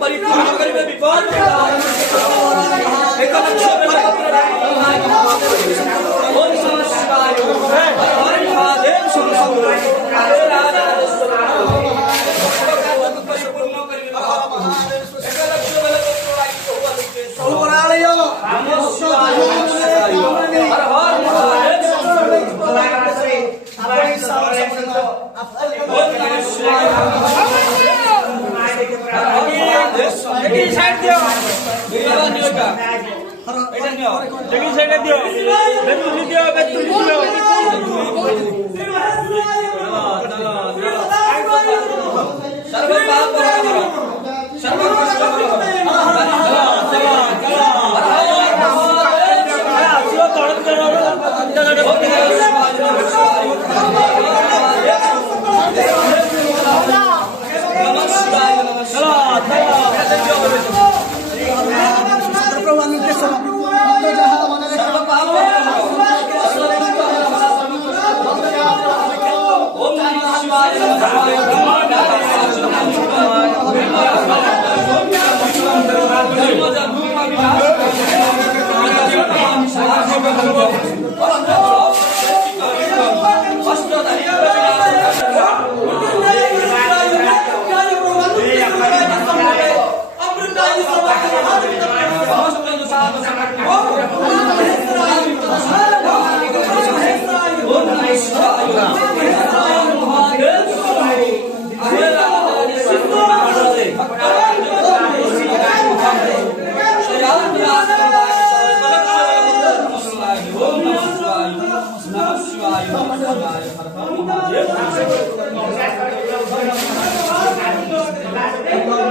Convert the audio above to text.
परिपूर्ण करिवे विपद एक लक्ष्य ओम नमः शिवाय हर महादेव शंभो हे राजा परिपूर्ण करिवे एक लक्ष्य सोनालयो नमः शिवाय हर हर महादेव शंभो ओम नमः शिवाय लेकिन साइड दियो बिगड़ा दियो का এটা নিও লেকিন সাইডে দিও বেতুলি দিও सर्व पाप करो सर्व कष्ट करो Namaskar.